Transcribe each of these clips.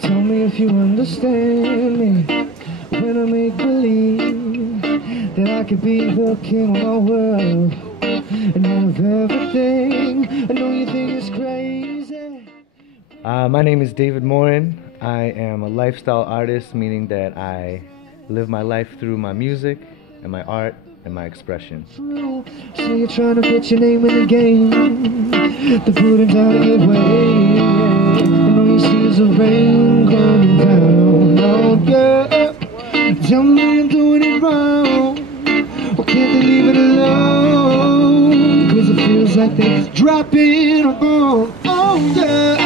Tell me if you understand me when I make believe that I could be the king of my world and have everything. I know you think it's crazy. My name is David Morin. I am a lifestyle artist, meaning that I live my life through my music and my art and my expression. So you're trying to put your name in the game, the pudding's out of your way. I know you see the rain coming down. Oh girl, tell me I'm doing it wrong. Why can't they leave it alone? Cause it feels like they're dropping a bomb. Oh girl,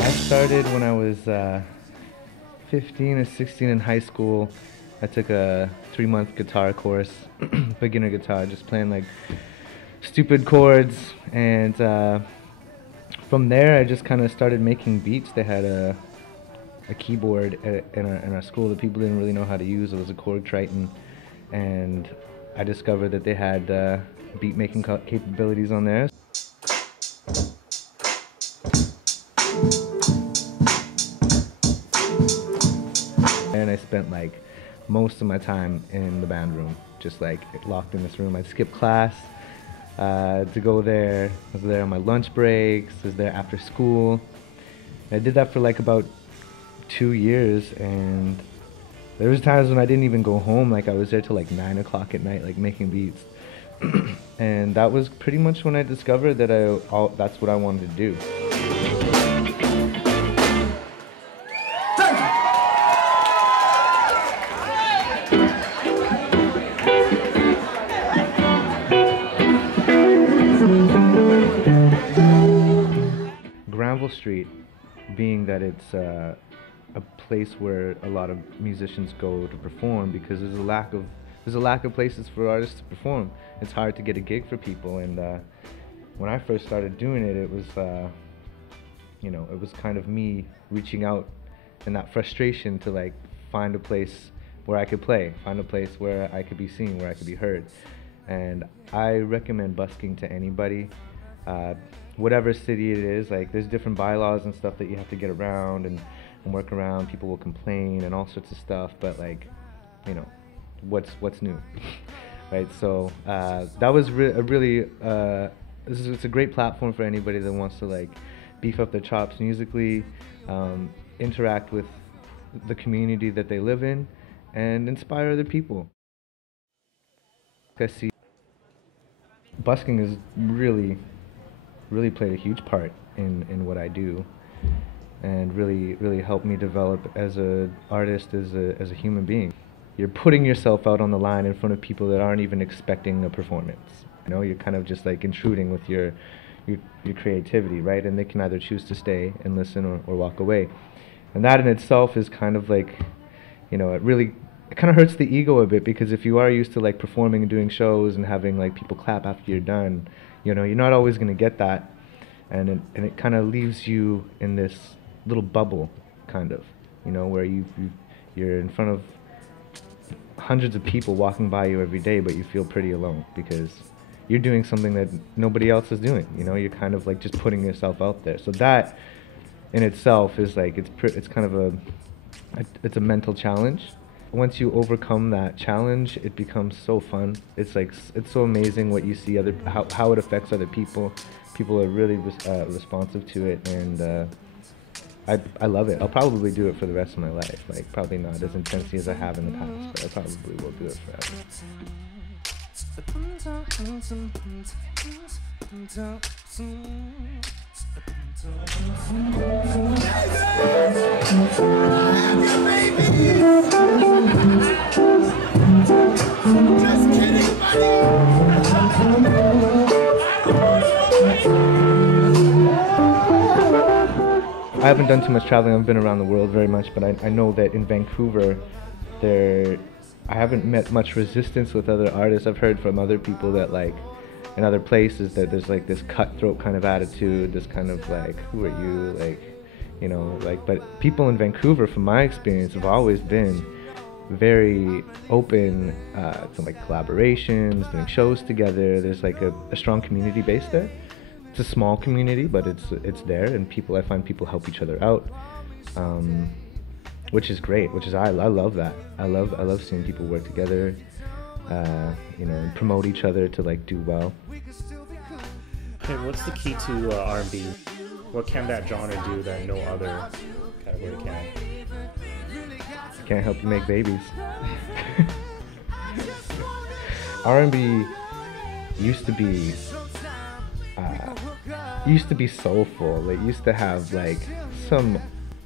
I started when I was 15 or 16 in high school. I took a 3-month guitar course, beginner guitar, just playing like stupid chords, and from there I just kind of started making beats. They had a keyboard in our school that people didn't really know how to use. It was a Korg Triton, and I discovered that they had beat making capabilities on there. And I spent like most of my time in the band room, just like locked in this room. I'd skip class to go there. I was there on my lunch breaks, I was there after school. I did that for like about 2 years, and there was times when I didn't even go home. Like I was there till like 9 o'clock at night, like making beats. And that was pretty much when I discovered that that's what I wanted to do. Granville Street, being that it's a place where a lot of musicians go to perform, because there's a lack of places for artists to perform. It's hard to get a gig for people, and when I first started doing it, it was it was kind of me reaching out in that frustration to like find a place where I could play, find a place where I could be seen, where I could be heard. And I recommend busking to anybody. Whatever city it is, like there's different bylaws and stuff that you have to get around and work around. People will complain and all sorts of stuff, but like, what's new, right? So that was it's a great platform for anybody that wants to like beef up their chops musically, interact with the community that they live in, and inspire other people. I see busking is really played a huge part in what I do, and really helped me develop as an artist, as a human being. You're putting yourself out on the line in front of people that aren't even expecting a performance. You're kind of just like intruding with your creativity, right? And they can either choose to stay and listen or walk away. And that in itself is kind of like, it kind of hurts the ego a bit, because if you are used to like performing and doing shows and having like people clap after you're done, you're not always going to get that, and it kind of leaves you in this little bubble, kind of, where you're in front of hundreds of people walking by you every day, but you feel pretty alone because you're doing something that nobody else is doing. You're kind of like just putting yourself out there. So that in itself is like it's kind of it's a mental challenge. Once you overcome that challenge, it becomes so fun. It's so amazing what you see how it affects other people. People are really responsive to it, and I love it. I'll probably do it for the rest of my life. Like probably not as intensely as I have in the past, but I probably will do it forever. I haven't done too much traveling. I've been around the world very much, but I know that in Vancouver, I haven't met much resistance with other artists. I've heard from other people that, like, in other places, that there's like this cutthroat kind of attitude, this kind of like, who are you, like, you know, like, but people in Vancouver, from my experience, have always been very open to like collaborations, doing shows together. There's like a strong community base there. It's a small community, but it's there, and I find people help each other out, which is great. I love that. I love seeing people work together, you know, and promote each other to like do well. Hey, what's the key to R&B? What can that genre do that no other category can? Can't help you make babies. R&B used to be soulful. It used to have like some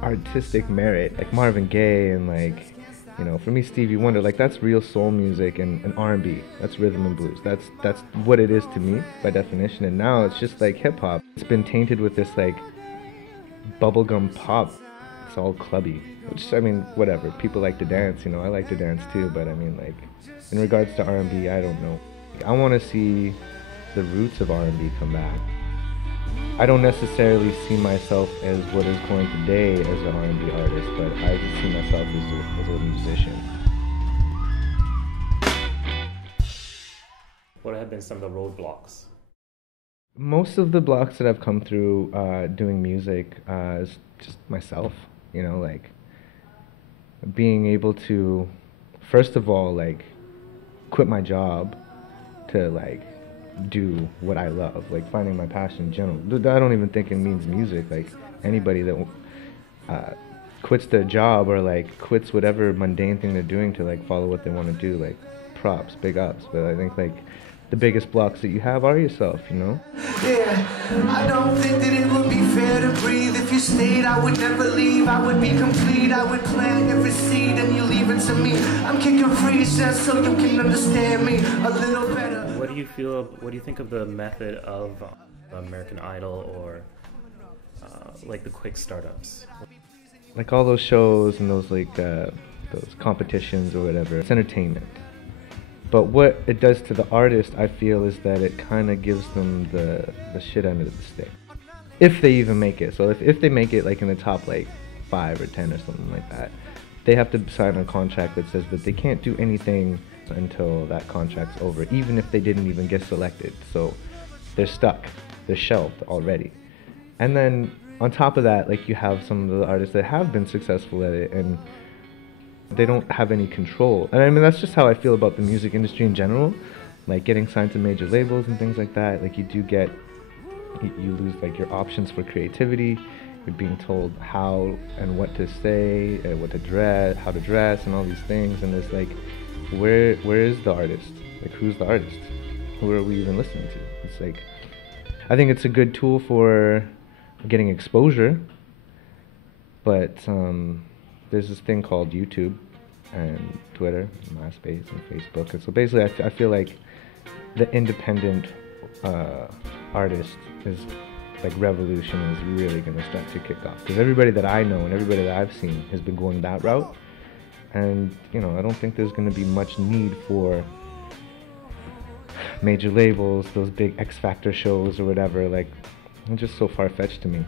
artistic merit, like Marvin Gaye and, like, you know, for me, Stevie Wonder. Like, that's real soul music, and R&B. That's rhythm and blues. That's what it is to me by definition. And now it's just like hip hop. It's been tainted with this like bubblegum pop. It's all clubby. Which, I mean, whatever. People like to dance, you know. I like to dance too, but I mean, like, in regards to R&B, I don't know. I want to see the roots of R&B come back. I don't necessarily see myself as what is going today as an R&B artist, but I just see myself as a musician. What have been some of the roadblocks? Most of the blocks that I've come through doing music is just myself, you know, like being able to, first of all, like quit my job to like do what I love, like finding my passion in general. I don't even think it means music. Like anybody that quits their job or like quits whatever mundane thing they're doing to like follow what they want to do, like props, big ups. But I think like the biggest blocks that you have are yourself, you know? Yeah, I don't think that it would be fair to breathe. If you stayed, I would never leave. I would be complete. I would plant every seed and you leave it to me. I'm kicking free just so you can understand me a little better. What do you think of the method of American Idol or like the quick startups? Like all those shows and those like those competitions or whatever, it's entertainment. But what it does to the artist, I feel, is that it kind of gives them the shit end of the stick. If they even make it. So if they make it like in the top like 5 or 10 or something like that, they have to sign a contract that says that they can't do anything until that contract's over, even if they didn't even get selected. So they're stuck. They're shelved already. And then on top of that, like you have some of the artists that have been successful at it and they don't have any control. And I mean, that's just how I feel about the music industry in general. Like getting signed to major labels and things like that. Like you lose like your options for creativity. You're being told how and what to say, what to dress, how to dress, and all these things. And it's like, where is the artist? Like, who's the artist? Who are we even listening to? It's like, I think it's a good tool for getting exposure, but there's this thing called YouTube and Twitter, and MySpace, and Facebook. And so basically, I feel like the independent artist is like revolution is really going to start to kick off, because everybody that I know and everybody that I've seen has been going that route. And, you know, I don't think there's going to be much need for major labels, those big X Factor shows or whatever. Like, it's just so far-fetched to me.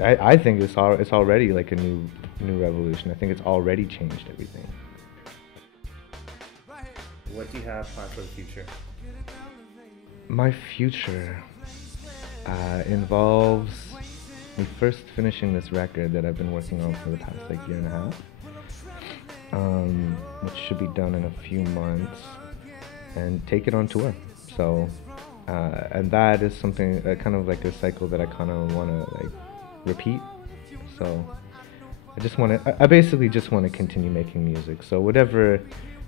I think it's already like a new revolution. I think it's already changed everything. What do you have planned for the future? My future involves me first finishing this record that I've been working on for the past like year and a half. Which should be done in a few months, and take it on tour. So, and that is something kind of like a cycle that I kind of want to like repeat. So, I basically just want to continue making music. So whatever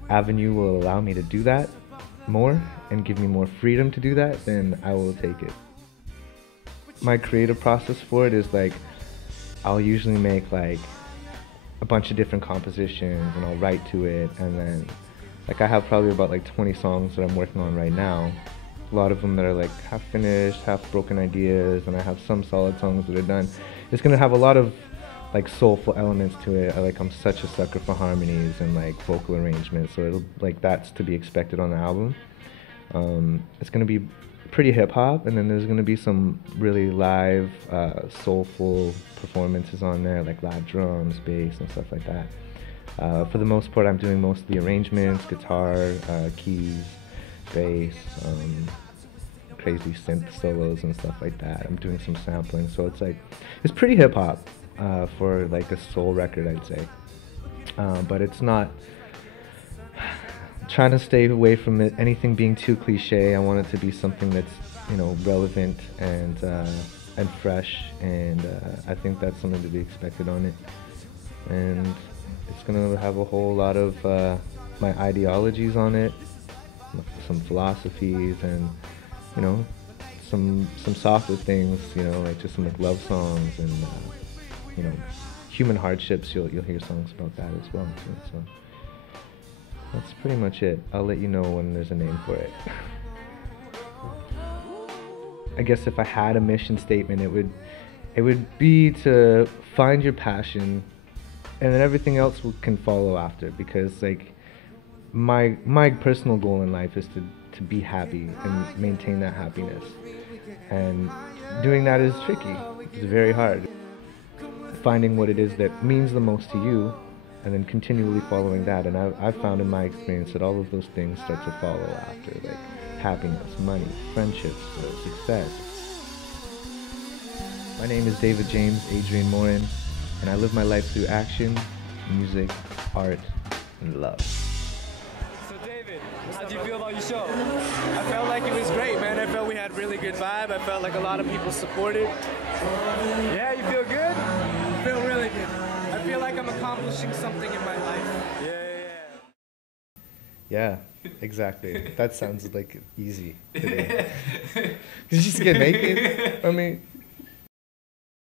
avenue will allow me to do that, more and give me more freedom to do that, then I will take it. My creative process for it is like, I'll usually make like a bunch of different compositions and I'll write to it, and then like I have probably about like 20 songs that I'm working on right now. A lot of them that are like half finished, half broken ideas, and I have some solid songs that are done. It's gonna have a lot of like soulful elements to it. I'm such a sucker for harmonies and like vocal arrangements, so it'll like that's to be expected on the album. It's gonna be pretty hip hop, and then there's gonna be some really live, soulful performances on there, like live drums, bass, and stuff like that. For the most part, I'm doing most of the arrangements, guitar, keys, bass, crazy synth solos and stuff like that. I'm doing some sampling, so it's pretty hip hop for like a soul record, I'd say. But it's not. Trying to stay away from anything being too cliche. I want it to be something that's, relevant and fresh, and I think that's something to be expected on it. And it's gonna have a whole lot of my ideologies on it, some philosophies, and some softer things, like just some like love songs and human hardships. You'll hear songs about that as well too. So that's pretty much it. I'll let you know when there's a name for it. I guess if I had a mission statement, it would be to find your passion, and then everything else can follow after. Because like my personal goal in life is to be happy and maintain that happiness, and doing that is tricky. It's very hard. Finding what it is that means the most to you, and then continually following that. And I've found in my experience that all of those things start to follow after, like happiness, money, friendships, success. My name is David James Adrian Morin, and I live my life through action, music, art, and love. So David, how do you feel about your show? I felt like it was great, man. I felt we had really good vibe. I felt like a lot of people supported. Yeah, you feel good? I feel really good. I feel like I'm accomplishing something in my life. Yeah, exactly. That sounds like easy to do. You just get naked. I mean,